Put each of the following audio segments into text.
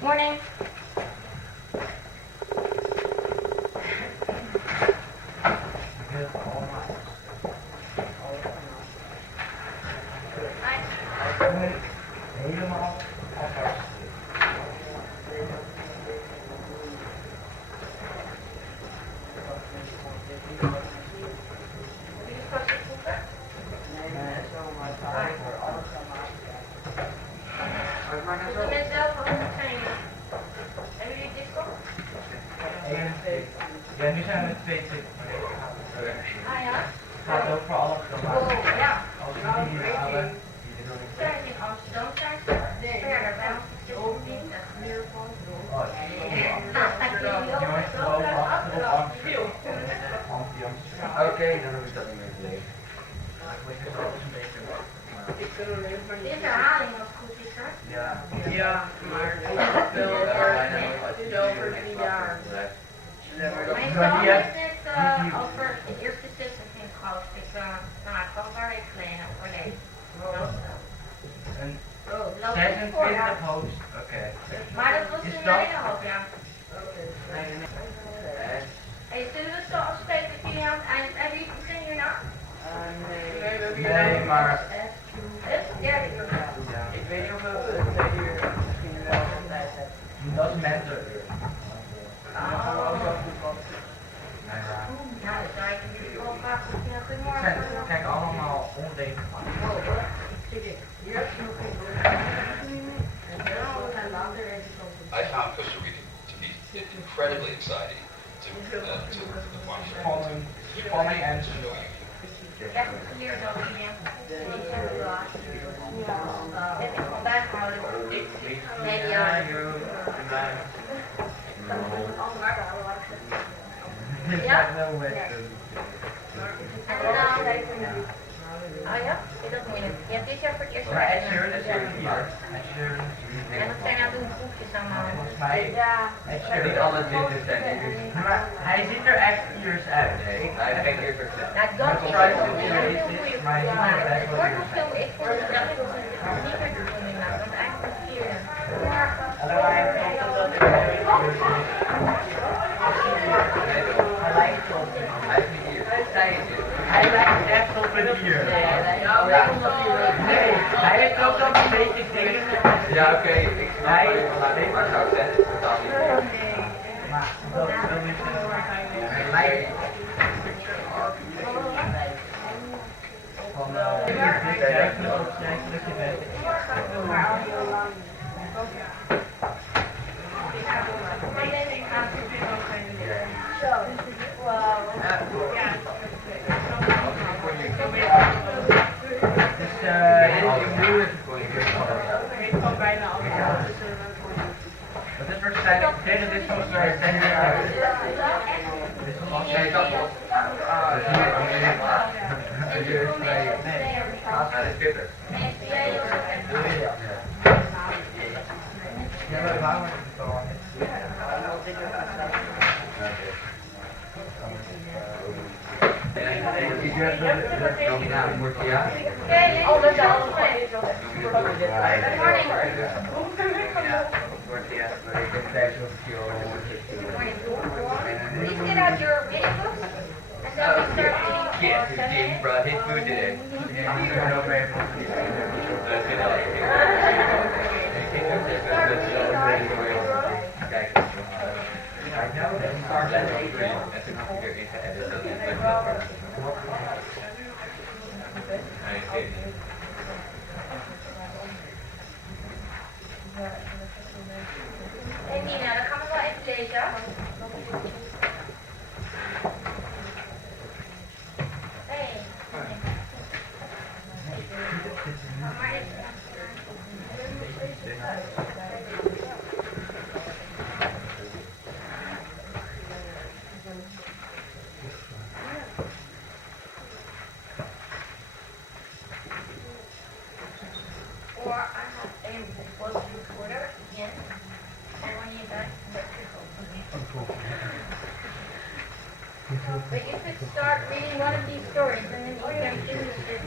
Morning. Helemaal apart. Moeten mensen zelf ook zijn? Hebben jullie disco? Ja, nu zijn we met 2 zitten. Ah ja? Het gaat ook voor alles gemaakt. Oh ja. Als we die hier halen. Zijn in Amsterdam zijn ze? Nee. Verder bij ons is het echt meer van. Oh, jongens, gewoon achterop Amsterdam. Oké, dan heb ik dat niet meer gelezen. Dit is herhaling als het goed is, hè? Ja. Ja, maar het is wel over 3 jaar. Meestal is dit over de eerste sessie vind ik geloof ik. Nou, ik kan het daar even geleden overleven. Een Oh, 26 hoogst, oké. Maar dat was Is een dat- hele hoop, ja. Hey, zullen we zo afspreken dat jullie aan het eind... Hebben jullie begin hierna? Nee, maar... Het is het derde uur. Ja. Ik weet niet of we 2 uur misschien wel van tijd hebben. Dat is mentoruur. Nee, maar... Nou, dan zou ik jullie wel graag Ze goedemorgen. kijken allemaal onregelmatig. I found Costa Rica to be incredibly exciting to watch. Spanning en... Echt hier zo, William. Heb ik gewoon bijgehouden. Media. Ja? Oh ja? Is dat moeilijk? Je hebt dit jaar voor het eerst Maar Ed gedaan. Sheeran is er hier. Ed Sheeran. En wat zijn nou doen groepjes allemaal? Volgens mij... Ed Sheeran. Niet alle dinsdags zijn Iers. Maar hij ziet er echt Iers uit. Nee, hij is geen Iers accent. Nou, dat is Try wel to een be heel racist, goede maar hij ziet er best Het wel wordt Iers nog uit. veel, ik vond het echt niet meer te doen inderdaad, want eigenlijk een vierde. Alleen hij heeft ook dat hij heel Iers is. Hij lijkt op een Hij is niet Iers. Zij is Iers. Hij lijkt echt op een Ier. Nee, hij heeft ook nog een beetje dingen. Ja, oké, ik snap wat je van laat zien, maar zijn accent is totaal niet Iers. Maar dat wil niet zeggen. Hij lijkt van dat je bent. Dus dat is waarschijnlijk tegen dit soort zijn weer uit. Dit is gewoon Nee, dat was. Dat is bitter. Ja, maar waarom is het zo? Oh, dat is alles goed. Please get out your reading books and then we start reading Yes, for his team brought his food today. I know that Hey Nina, dan gaan we wel even lezen. Hey. Maar even. Or I have a voice recorder again. And when you're done, let it go. But you could start reading one of these stories and then you can finish it.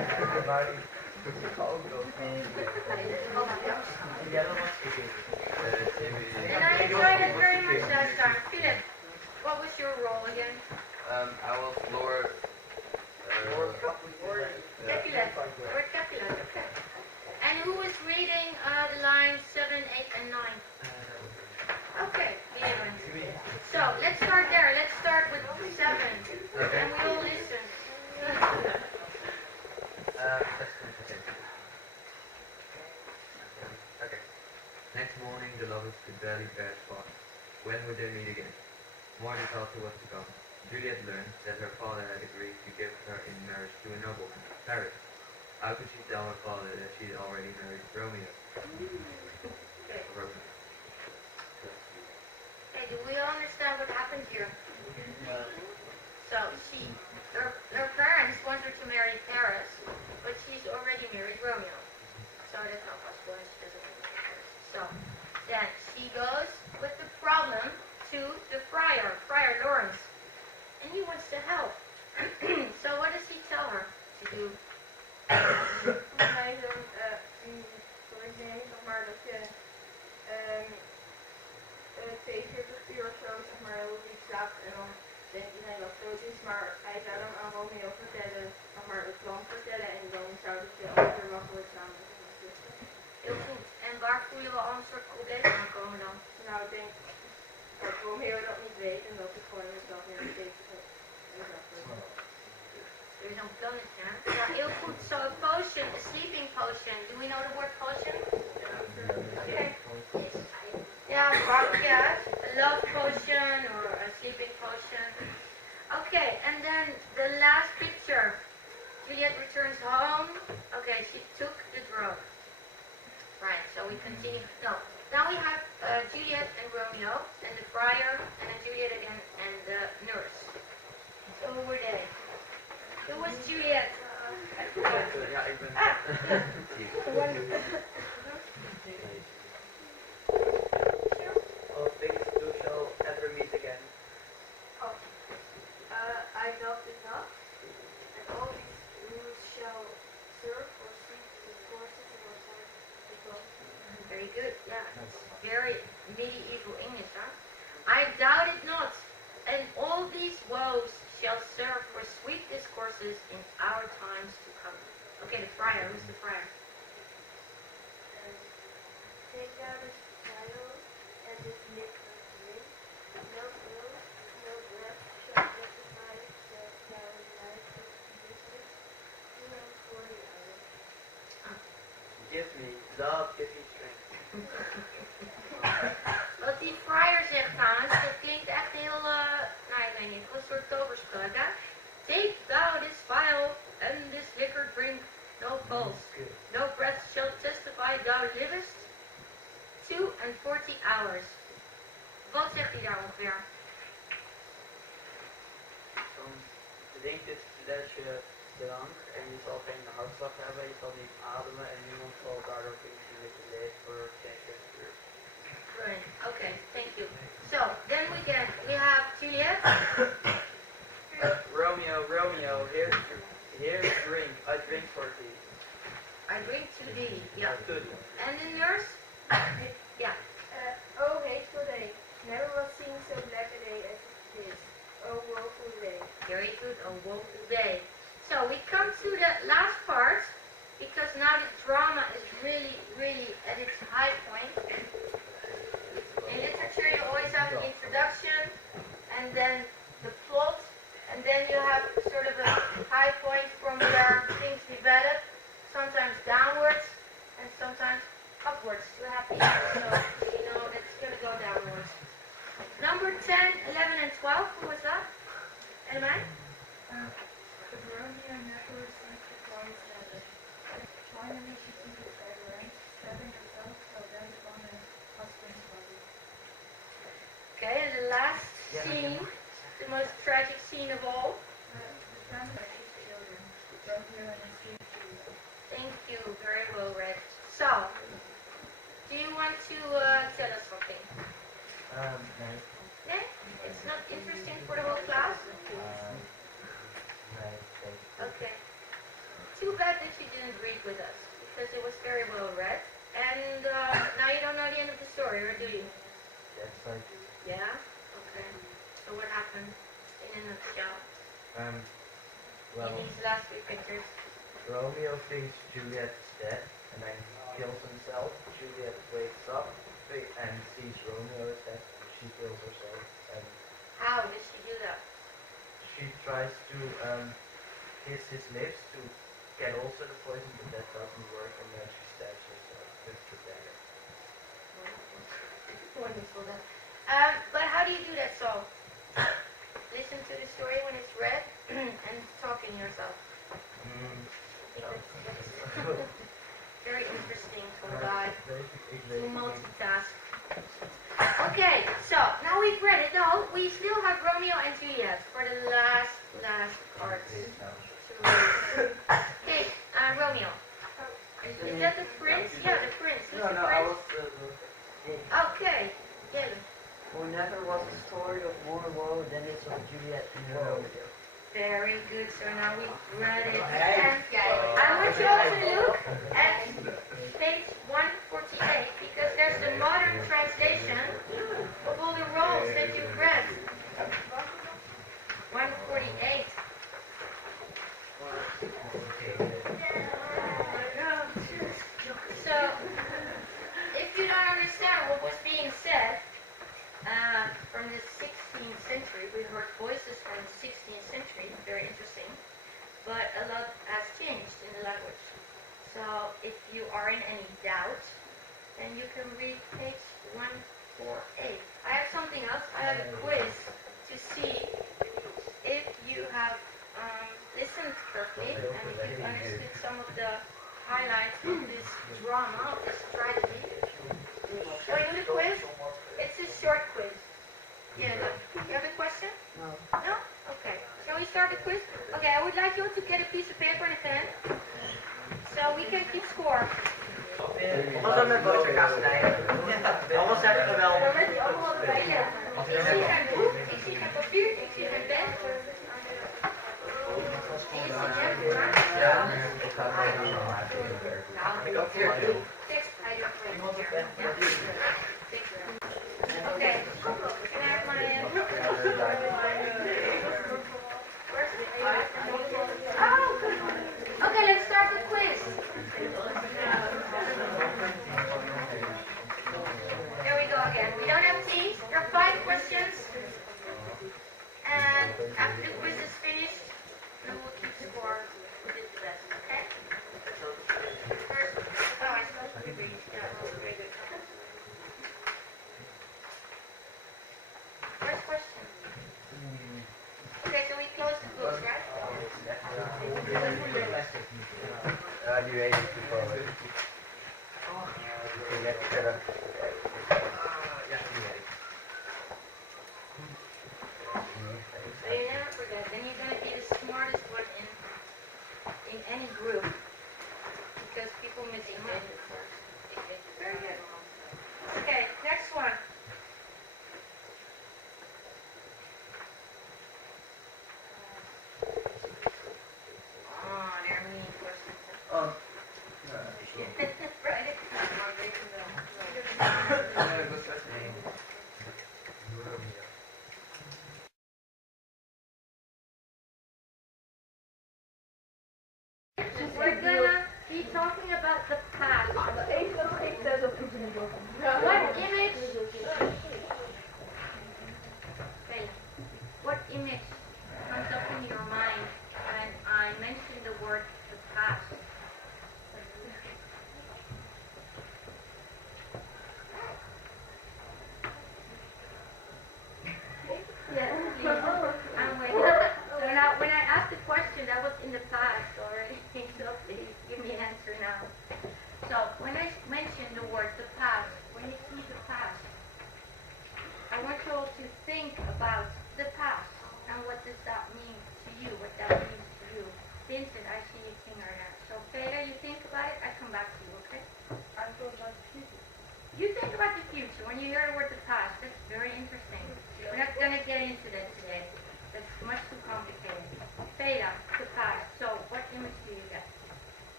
And I enjoyed it very much last time. Philip, what was your role again? I was Lord. Capulet. Or Capulet, okay. And who was reading the lines 7, 8, and 9? Okay, the Edwin. So, let's start there. Let's start with 7. Okay. And we all listen. Okay. Next morning, the lovers could barely bear to part. When would they meet again? Morning thought was to come. Juliet learned that her father had agreed to give her in marriage to a nobleman, Paris. How could she tell her father that she had already married Romeo? Okay. Romeo. Hey, do we all understand what happened here? So, her parents want her to marry Paris, but she's already married Romeo. So that's not possible, and she doesn't want to marry Paris. So, then she goes with the problem to the friar, Friar Lawrence. And he wants to help. So what does he tell her to do? Mij dan, voor ik neem, zeg maar, dat je 42 uur of zo, zeg maar, heel diep slaapt en dan denkt iedereen dat het dood is, maar hij zou dan aan Romeo vertellen, zeg maar, het plan vertellen en dan zou dat je al weer wakker wordt samen met hem zuster. Heel goed. En waar voelen we al een soort probleem aankomen dan? Nou, ik denk dat Romeo dat niet weet en dat ik gewoon mezelf meer bezig heb. Er is een plannetje, hè? Ja, heel goed. So a potion, a sleeping potion. Do we know the word potion? Okay. Yeah, yeah, a love potion or a sleeping potion. Okay, and then the last picture. Juliet returns home. Okay, she took the drug. Right, so we continue. No, now we have Juliet and Romeo, and the friar, and then Juliet again, and the nurse. So who were they? Who was Juliet? Ja, ik ben... Oh, things you shall ever meet again. Oh, I doubt it not, and all these rules shall serve or seek the courses or serve the God. Very good, yeah. Very medieval English, huh? I doubt it not, and all these woes shall serve for sweet discourses in our times to come. Okay, the friar. Who's the friar? Take out his title and his liquor drink. No ill, no breath shall justify that thou life is useless. 240 hours. Give me, love, give me strength. Wat die friar zegt trouwens, dat klinkt echt heel, nou ik weet niet, een soort toverspreuk, hè? Take thou this vial and this liquor drink, no pulse. No breath shall testify thou livest 240 hours. Wat zegt hij daar ongeveer? Drink dit flesje drank en je zal geen hartslag hebben, je zal niet ademen en niemand zal daardoor finishen met je leven voor geen 20 uur. Right. Okay, thank you. So, then we have Juliet. Romeo, Romeo, here's drink, I drink for thee. I drink to thee. Yeah. Good. And the nurse? Yeah. Oh, hateful day, never was seen so black a day as this. Oh, woeful day. Very good. A woeful day. So we come to the last part, because now the drama is really, really at its high point. In literature, you always have an introduction, and then the plot, and then you have sort of a high point from where things develop, sometimes downwards, and sometimes upwards to a happy end. So, you know, that's going to go downwards. Number 10, 11, and 12, who was that? Anybody? Romeo never sent the flowers letter. Finally, she took it by the rank, stabbing herself so then upon her husband's body. Okay, and the last scene, the most tragic scene of all. The family of his children, Romeo and his dear Juliet. Thank you, very well read. So, do you want to tell us something? No. Yeah? It's not interesting for the whole class? Okay. Too bad that you didn't read with us because it was very well read. And now you don't know the end of the story, or do you? Yes, I do. Yeah? Okay. So what happened in a nutshell Well, in these last three pictures? Romeo thinks Juliet is dead and then kills himself. Juliet wakes up and sees Romeo is dead. She kills herself and How did she do that? she tries to kiss his lips to get also the poison, but that doesn't work, and then she stabs herself with the dagger. Wonderful. Then. But how do you do that, Saul? Listen to the story when it's read and talking yourself. Very interesting for a guy to multitask. Okay, so now we've read it. No, we still have Romeo and Juliet for the last parts. Okay, Romeo. Is that the prince? Yeah, the prince. Who's the I prince? was. Okay, yeah. Who never was a story of more woe than this of Juliet and Romeo. Very good. So now we've read it. And I want you all to look at page 148 because there's the modern translation of all the roles that you've read. 148. So, if you don't understand what was being said from the 16th century, we heard voices from the 16th century, very interesting, but a lot has changed in the language. So, if you are in any doubt, then you can read page 148. I have something else. I have a quiz to see if you have listened carefully and if you've understood some of the highlights of this drama, of this tragedy. Shall we do the quiz? It's a short quiz. Yeah, look. You have a question? No. No? Okay. Shall we start the quiz? Okay, I would like you all to get a piece of paper and a pen so we can keep score. Was dat met boterkasteleien? Allemaal zeggen we wel. Dan met die allemaal erbij, ja. Ik zie geen boek, ik zie geen papier, ik zie geen pen. Ja. Okay. Can I have my Oh! Okay, let's start the quiz. There we go again. We don't have teams. There are 5 questions. And after the quiz is finished, we will keep score who did the best, okay? First, I supposed to read. Yeah, very good. First question. Okay, so we close the books, right? Are you ready to go? Let's set up. So you never forget. Then you're going to be the smartest one in any group because people misunderstand it first. Very good. Okay, next one. Oh, they're mean questions. Right? We're gonna be talking about the past. What image? Wait. What image comes up in your mind when I mention the word the past? Yes, please. I'm waiting. So now, when I asked the question, that was in the past already. So please give me an answer now. So when I mention the word the past, when you see the past, I want you all to think about the past and what does that mean to you, what that means to you. Vincent, I see you finger now.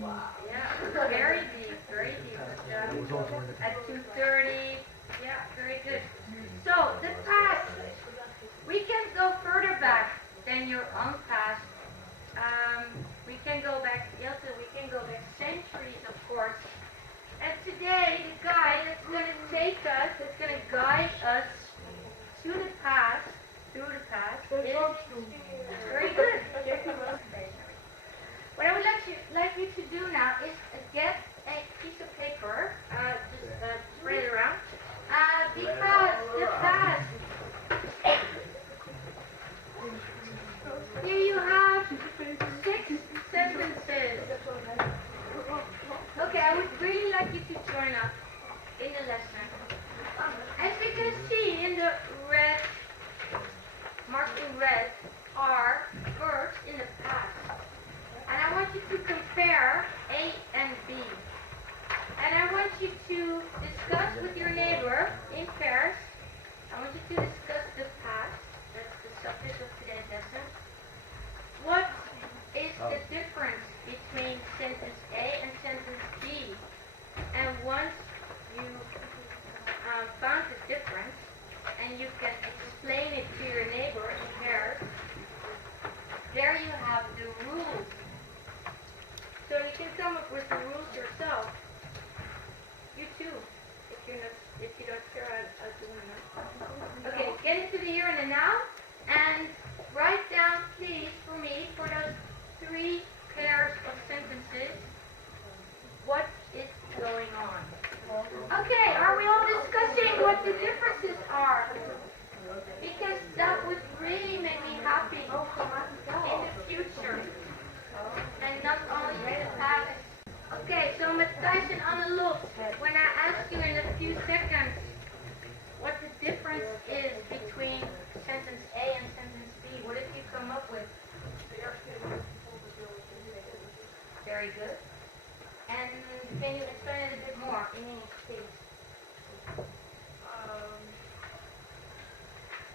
Yeah, very deep, very deep. At 2:30. Yeah, very good. So, the past. We can go further back than your own past. We can go back, Ilse, we can go back centuries, of course. And today, the guy that's going to take us, that's going to guide us to the past, through the past, is very good. What I would like you to do now is get a piece of paper, just spread it around, because the past. Here you have 6 sentences. Okay, I would really like you to join us in the lesson. As you can see in the red, marked in red, are verbs in the past. And I want you to compare A and B. And I want you to discuss with your neighbor in pairs. I want you to discuss the past. That's the subject of today's lesson. What is the difference between sentence A and sentence B? And once you found the difference, and you can explain it to your neighbor in pairs, there you have the rules. So you can come up with the rules yourself. You too, if you don't care about doing that. Okay, get into the here and the now, and write down, please, for me, for those 3 pairs of sentences, what is going on. Okay, are we all discussing what the differences are? Because that would really make me happy in the future, and not only in the past. Okay, so Matthijs and Annelotte, when I ask you in a few seconds what the difference is between sentence A and sentence B, what did you come up with? Very good. And can you explain it a bit more in English, please?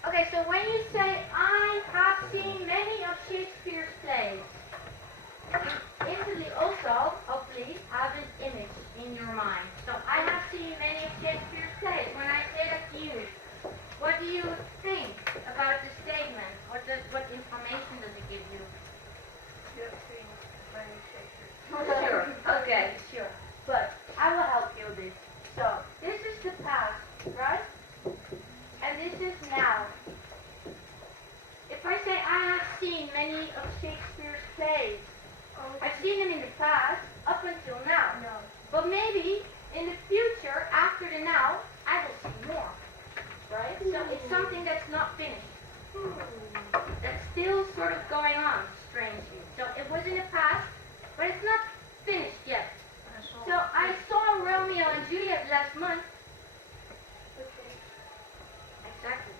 Okay, so when you say, I have seen many of Shakespeare's plays, you instantly also, hopefully, have an image in your mind. So, I have seen many of Shakespeare's plays. When I say that to you, what do you think about the statement? What information does it give you? You have seen many Shakespeare. Sure. Okay, sure. But I will help you with this. So, this is the past, right? And this is now. If I say I have seen many of Shakespeare's plays, I've seen them in the past up until now. No. But maybe in the future, after the now, I will see more. Right? So it's something that's not finished. That's still sort of going on, strangely. So it was in the past, but it's not finished yet. So I saw Romeo and Juliet last month. Exactly.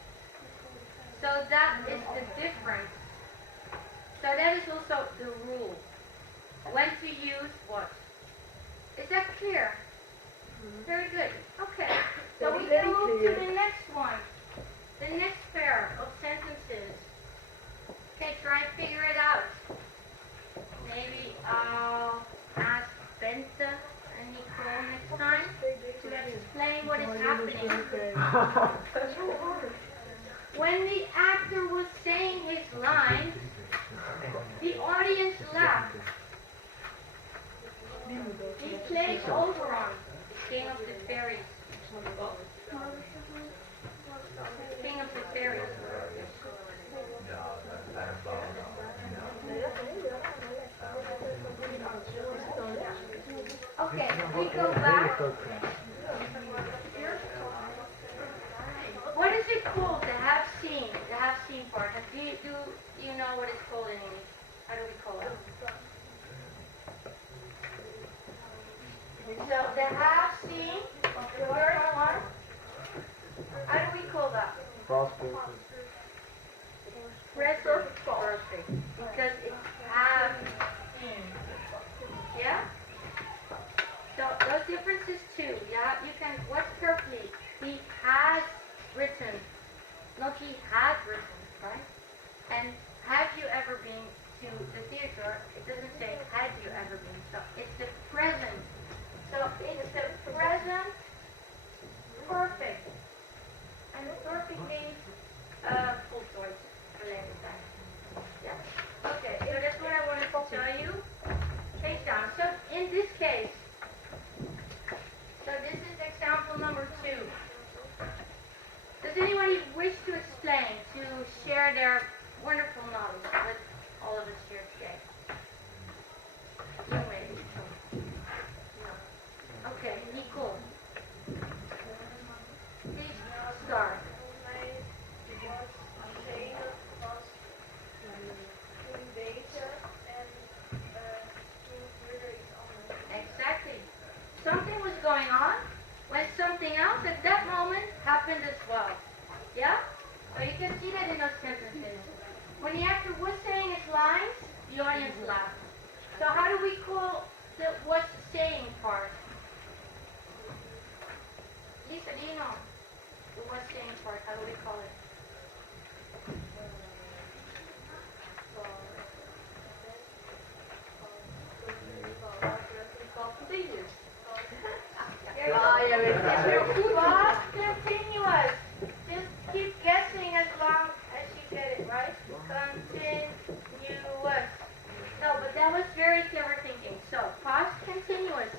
So that is the difference. So that is also the rule. When to use what. Is that clear? Very good. Okay. So we can move to the next one. The next pair of sentences. Okay, try and figure it out. Maybe I'll ask Bente and Nicole next time to explain what is happening. When the actor was saying his lines, the audience laughed. He played Oberon, the king of the fairies. King of the fairies. Okay, we go back. What is it called, the have seen part? Do you know what it's called in English? How do we call it? So the have seen, the first one, how do we call that? Present perfect. Because it's have seen. Yeah? So those differences too, yeah? You can watch carefully. He has written, not he had written, right? And have you ever been to the theater? It doesn't say had you ever been. So it's the this case, so this is example number 2. Does anybody wish to explain, to share their wonderful knowledge with all of us here today? No, maybe. No. Okay, Nicole. Please start. Exactly. Something was going on when something else at that moment happened as well. Yeah? So you can see that in those sentences. When the actor was saying his lines, the audience laughed. So how do we call the was saying part? Lisa, do you know the was saying part? How do we call it? Past continuous. Just keep guessing as long as you get it right. Continuous. No, but that was very clever thinking. So, past continuous.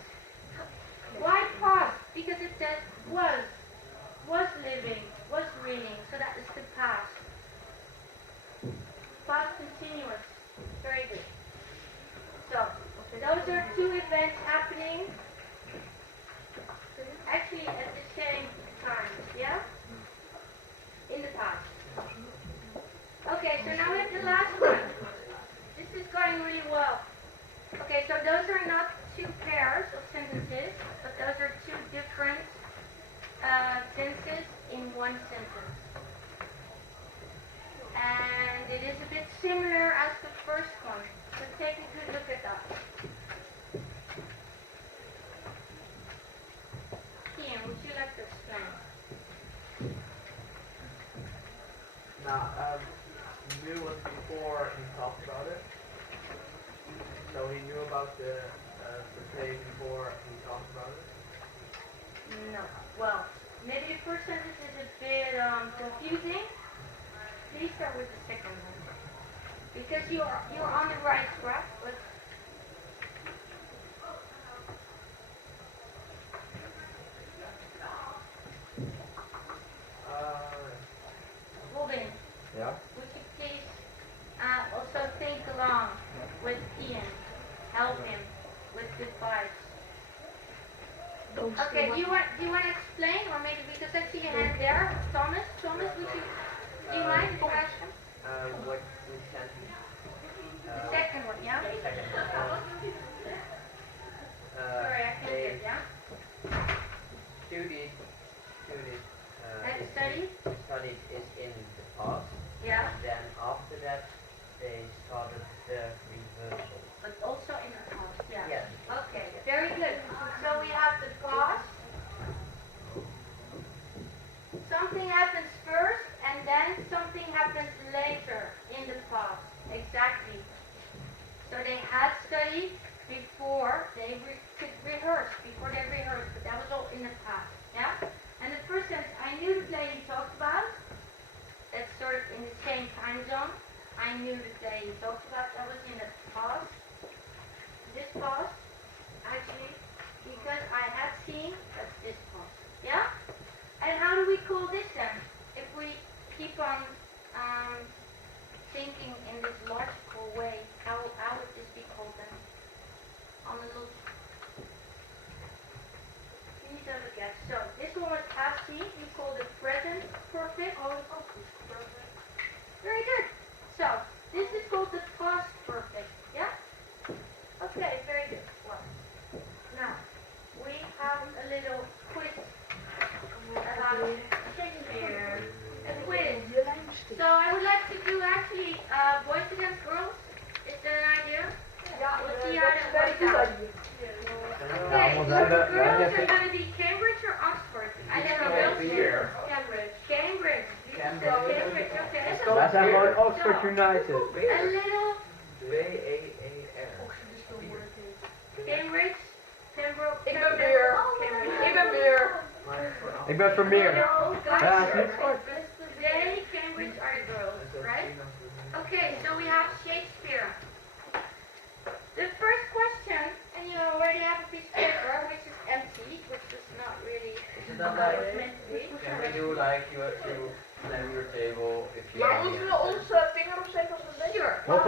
Why past? Because it says was living, was reading. So that is the past. Past continuous. Very good. So, those are two events happening actually at the same time, yeah? In the past. Okay, so now we have the last one. This is going really well. Okay, so those are not two pairs of sentences, but those are two different sentences in one sentence. And it is a bit similar as the first one. So take a good look at that. Ian, would you like to explain? Now, knew was before he talked about it. So he knew about the play before he talked about it? No. Well, maybe the first sentence is a bit confusing. Please start with the second one. Because you're on the right track, but Robin, Yeah? would you please also think along with Ian, help him with good vibes. Okay, do you want to explain, or maybe because I see a hand there, Thomas, would you do you mind if you ask him? What sentence? The second one, yeah? Second. Sorry, I can't hear, yeah? Studied Studied is in the past. yeah, And then after that, they started the reversal. but also in the past, yeah. Yes. Okay, very good. So we have the past. Something happens first, and then something happens later in the past. Exactly. So they had studied before they could rehearse, but that was all in the past. Yeah? And the first sentence, I knew the play he talked about. That's sort of in the same time zone. I knew the play he talked about. That was in the past. This past, actually, because I had seen, that's this past. Yeah? And how do we call this then? If we keep on thinking in this logical way, how would this be called then? On the look. Please have a guess. So this one was past tense. We call it present perfect. Very good. So this is called the past perfect. Yeah? Okay, very good. Well, now we have a little quiz about Shakespeare. A quiz. So I would like to do actually boys against girls. Is that an idea? We'll see how that works out. Okay, so the girls are going to be Cambridge or Oxford? I don't know. Cambridge. Cambridge. Cambridge, okay. Wij zijn gewoon Oxford United. A little W-A-A-R. Cambridge. Pembroke. Ik ben Beer. Ik ben Beer. Ik ben Vermeer. Ja, Today, Cambridge are the girls, right? Okay, so we have Shakespeare. The first question, and you already have to slam your table if you Maar have moeten the we answer. onze vinger opsteken als we het weten? Sure. Maybe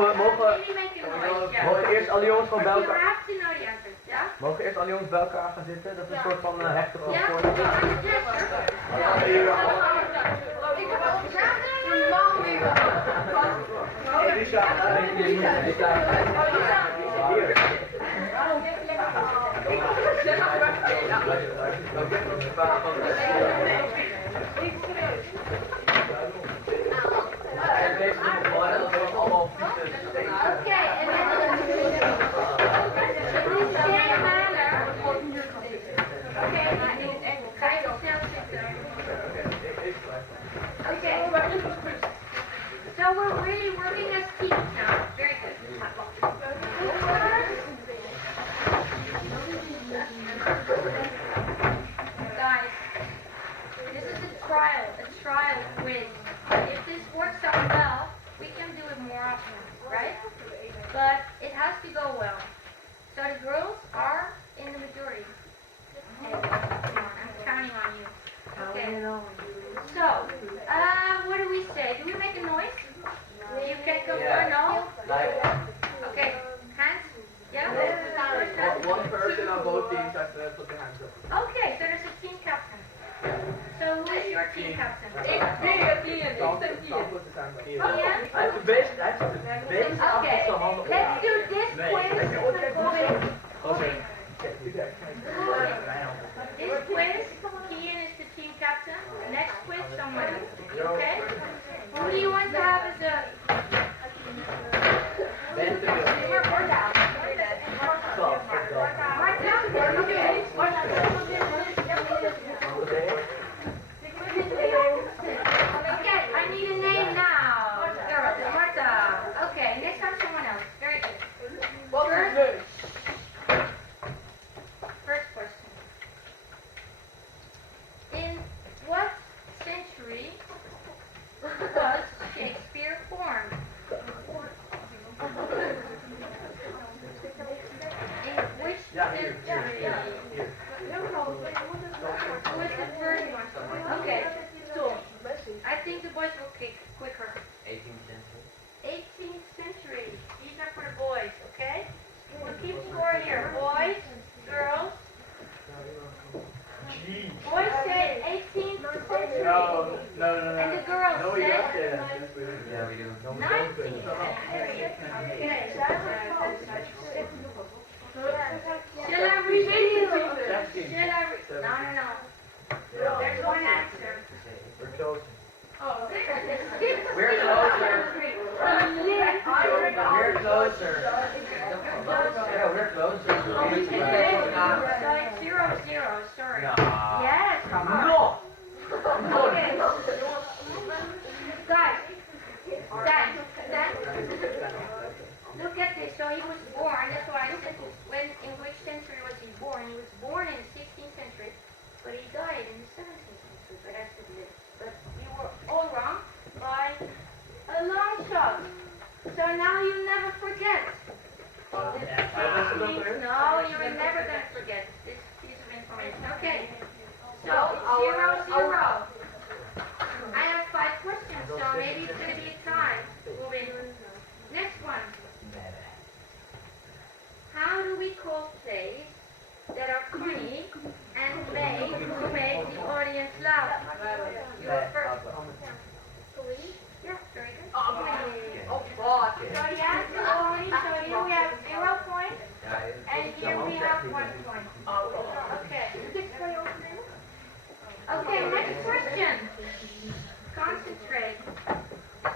make a noise, yeah. Mogen eerst alle jongens gewoon But bij you elkaar... have to know the answer, yeah? Mogen eerst alle jongens bij elkaar gaan zitten? Dat is een soort van hechte Yeah? verantwoording. Yeah, sure. Ik heb al gezegd. Normaal niet. Lisa, Okay, and then okay, so we're really working as teams now. Very good. Guys, this is a trial quiz. If this works out well, we can do it more often, right? But it has to go well. So the girls are in the majority. Okay, come on, I'm counting on you. Okay. So, what do we say? Do we make a noise? You can confirm no? Okay, hands? Yeah? One person on both teams has to put their hands up. Okay, so there's a team captain. So who is your team captain? Ik ben het niet. Ik Tom stem hier. put his hands up. Ian? Hij heeft de basic, Okay, let's do this quiz. This quiz, Ian is the team captain. Next quiz, someone else. Okay? Who do you want to have as a... Okay, I need a name now. Marta. Okay, next time someone else. Very good. First question. In what century was Shakespeare born? In which century? Who is the first one? Okay, so I think the boys will kick quicker. 18th century. 18th century. These are for the boys, okay? We'll keep score here. Boys, girls. Boys say 18th century. No. And the girls No, you say don't say that. Yeah, we do. 19th century. Okay. Shall I repeat? No. There's one answer. We're close. We're We're closer. We're closer. Yeah, we're closer. So it's 0-0, sorry. No. Yes. No. Okay. Guys, look at this. So he was born, that's why I said in which century was he born? He was born in the 16th century, but he died in the 17th century. But that's what it is. But you were all wrong by a long shot. So now you never forget. No, you're never going to forget this piece of information. Okay. So, 0-0. I have 5 questions, so maybe it's going to be a tie. Next one. How do we call plays that are funny and play to make the audience laugh? You are first. Yeah, very good. Oh, God. So the answer only, so here we have 0 points, and here we have 1 point. Okay. Okay, next question. Concentrate.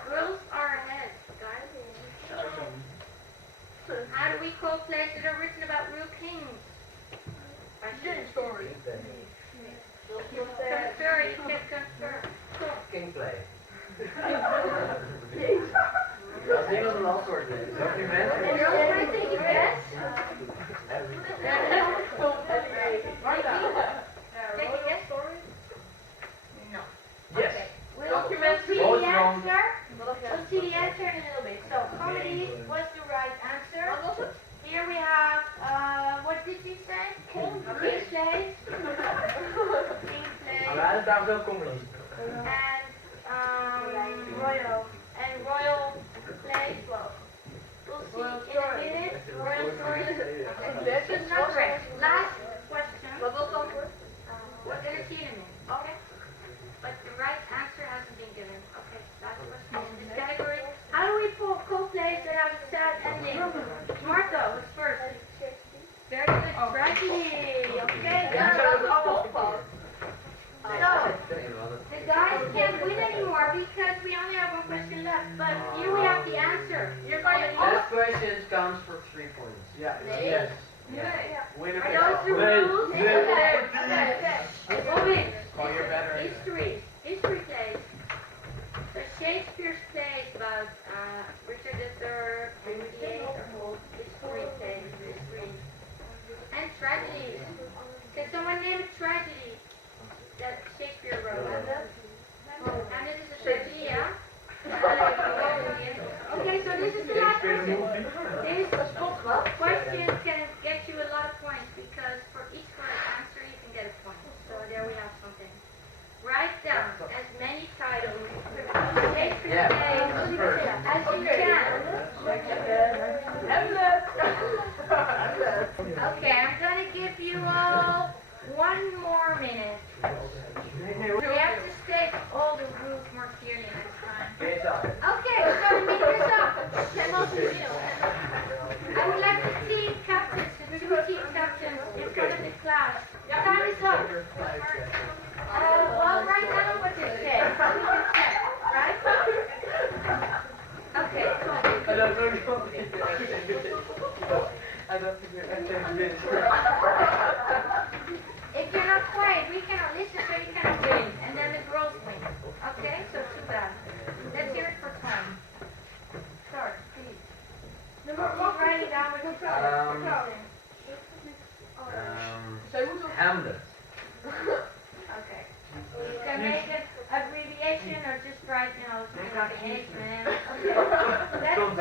Girls are ahead, guys. How do we call plays that are written about real kings? Story. Confer, you can confer. King play. Dat ding was een antwoord. Document. And girls want to take a guess? Take a guess? No. Yes. We'll see the answer. We'll see the answer in a little bit. So, comedy was the right answer. Here we have, what did you say? King plays. King plays. Maar daar is daar wel comedy. And royal. And royal place, well, we'll see in a minute. Royal story. This is not correct. Last question. Wat was het antwoord? We're gonna see in a minute. Okay. But the right answer hasn't been given. Okay, last question in this category. How do we call plays that have a sad ending? Martha was first. Very good. Tragedy. Okay. So, the guys can't win anymore because we only have one question left. But here we have the answer. You're going to Last question counts for 3 points. Yeah. Yes. Winner Are those the rules? Okay. Moving. Oh, you're better. History plays. So Shakespeare's plays about Richard III, Henry VIII are called history plays. And tragedies. Can someone name a tragedy that Shakespeare wrote? Hamlet is a tragedy, yeah? Okay, so this is the last question. This question can get you a lot of points because for each correct answer you can get a point. So there we have something. Write down as many titles Shakespeare plays as you can. Okay, I'm gonna give you all 1 more minute. We have to state all the rules more clearly next time. Okay, so the meter is up. I would like to see captains, the 2 team captains in front of the class. Time is up. Well, write down what you say. We can check, right? Okay, so. If you're not quiet, we cannot listen, so you cannot win. And then the girls win. Okay? So too bad. Let's hear it for Tom. Start, please. Write it down with the Hamlet. Okay. You can make an abbreviation or just write, something like H, man. Okay. That's one.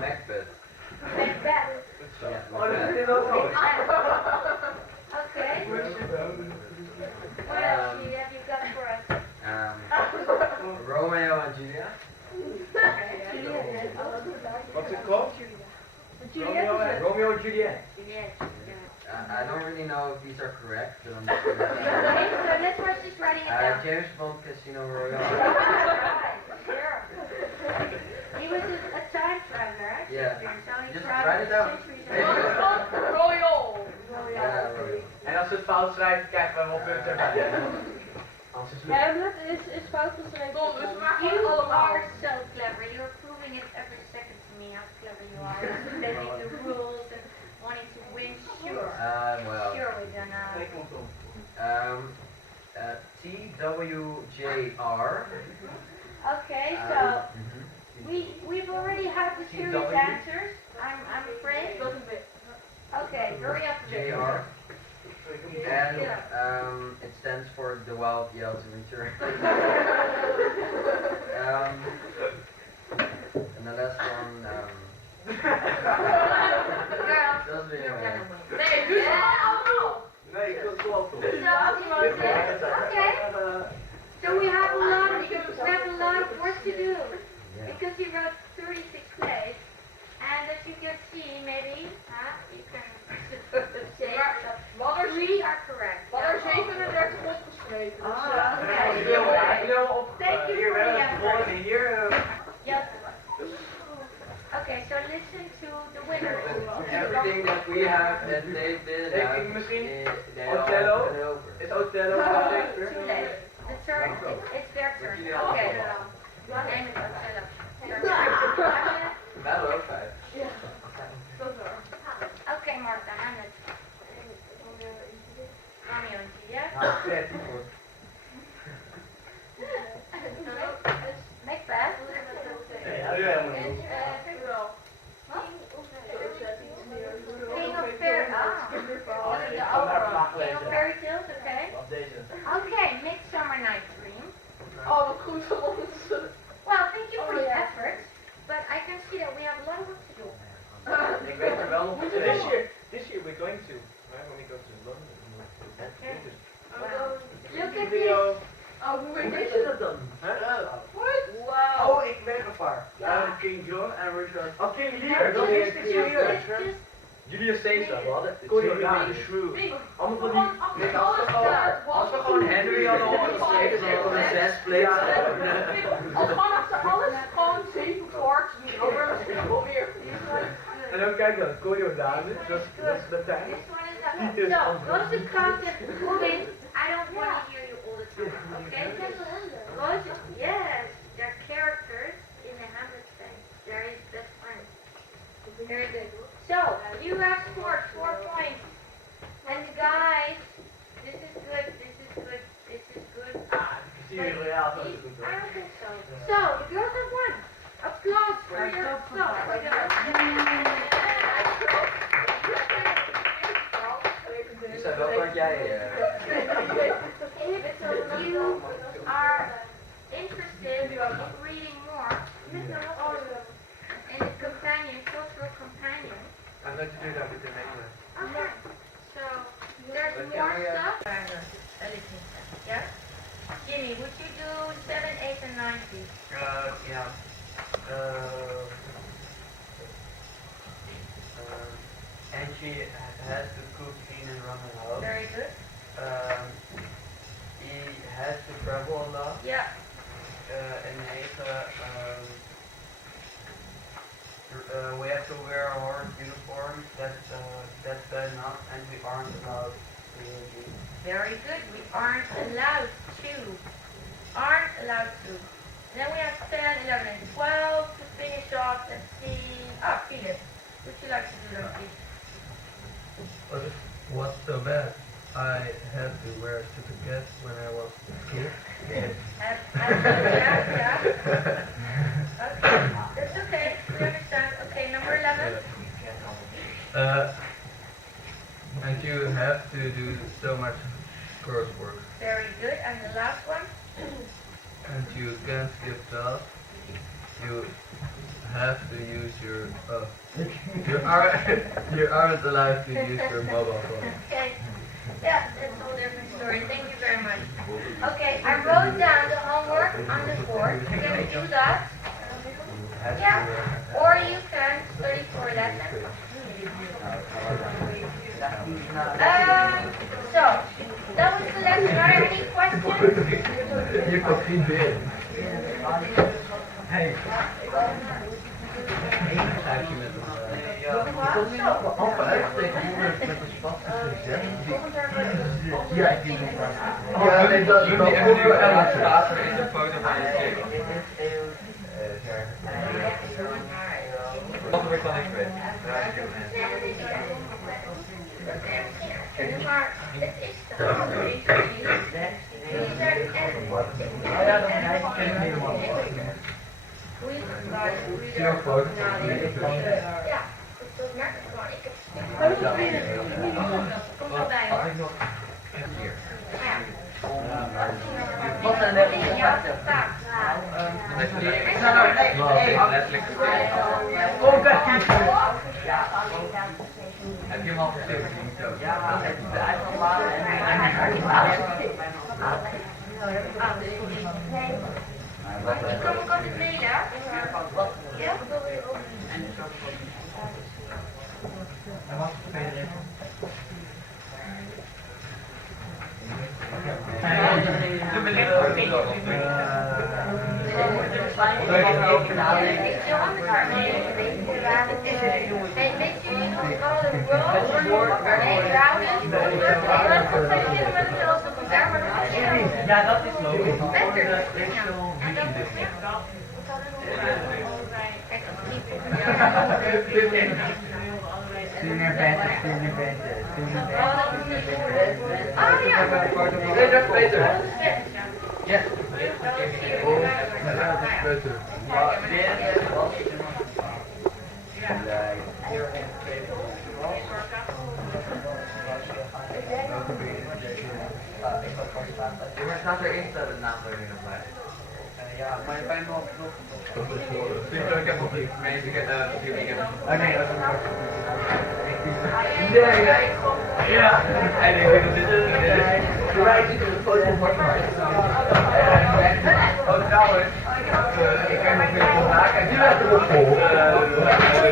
Macbeth. Macbeth. Yeah, Okay. What else have you got for us? Romeo and Juliet. What's it called? Romeo and Juliet. Juliet. I don't really know if these are correct, but I'm just going Okay, so let's first just writing it down. James Bond, Casino Royale. Sure. He was a time traveler, right? Yeah. So he Just traveled write it down. centuries Royal. Yeah, Royal. En als ze het fout schrijft, krijgen we wel punten. Hamlet is fout geschreven. Dus we maken You allemaal. are so clever. You're proving it every second to me how clever you are. Bending the rules and wanting to win. Sure. Well. Sure, we're gonna. TWJR. Okay, so we've already had the serious answers. I'm afraid. Okay, hurry up a bit. JR. And it stands for the Wild Yells Return. And the last one. Girl, Doesn't really you're matter. gonna win. Nee, dus allemaal. Nee, ik wil het wel doen. Okay. So we have a lot of work to do because he wrote 36 plays, and as you can see, maybe you can say Wat er 3 are correct. Wat er 37 opgeschreven. Dus, Thank you for the effort. Hier. Yes. Okay, so listen to the winners. Everything that we have and they did have, Misschien they all Othello? put it over. Is Othello van Too Shakespeare? late. The turn, it's their turn. Okay. Your name is Othello. Battle of 5. Okay, Martha, Hamlet. Romeo and Juliet. Macbeth. King of Fairy Tales, okay? Okay, Midsummer Night's Dream. Oh, wat goed van ons. Well, thank you for your efforts, but I can see that we have a lot of work to do. Ik weet er wel. This year we're going to. Right, when we go to London. Okay. Look Look at this. Oh, hoe weet Hoe weet je je dat? dat dan? What? Wow. Oh, ik weet nog waar. King John en Richard. Oh, King Lear. Dat is Julius Caesar, we hadden Coriolanus, Shrew. Allemaal van die... Als we gewoon Henry hadden opgeschreven, dan hadden we 6 plates. Als gewoon achter alles gewoon 7 kwarts doen, over misschien wel weer. En dan kijk dan, Coriolanus, dat is Latijn. This one is that. So, go to content, move in. I don't want to hear you all the time, okay? Go to, yes, they're characters in the Hamlet thing. They're his best friends. Very good. So, you have scored 4 points. And guys, this is good, this is good, this is good. Zie je reaal dat I is goed don't think so. So, the girls have won. Applause for yourself. Lisa, welk had jij? If you are interested in reading more in the companion, cultural companion, I'm going to do that with the next one. okay. So there's more stuff. Yeah. Jimmy, would you do 7, 8, and 9, please? Yeah. Angie has to cook, clean and run a house. Very good. He has to travel a lot. Yeah. En 9, we have to wear our uniform. That's bad enough, and we aren't allowed to leave. Very good. We aren't allowed to. Aren't allowed to. Then we have 10, 11, and 12 to finish off. Let's see. Ah, Philip. Would you like to do them, please? What's so bad? I had to wear certificates when I was in school. Yeah. Okay. That's okay. We understand. Okay, number 11. And you have to do so much coursework. Very good. And the last one? And you can't skip class. You have to use your you aren't allowed to use your mobile phone. Okay. Yeah, that's a whole different story. Thank you very much. Okay, I wrote down the homework on the board. Can we do that? Yeah. Or you can study for lessons. So, that was the lesson. Are there any questions? You could be big. Hey. Ja, dat merk ik gewoon. Ik heb Kom erbij hoor. Wat zijn de Ja, vaak. Oh, kijk hier. Heb je hem al gezien? Ja, dat heeft hij uitgelaten Ik kan ook altijd mailen. Ja? Ja, dat is logisch. Oh ja. Nee, dat is beter. Ja. Waar staat er in de naam er nu nog bij? Ja, maar bij nog. Ik heb nog niet. Nee, ik heb Nee, dat is Ja. En ik denk dat dit is. een foto van Oh, trouwens, ik heb nog veel vandaag en nu heb ik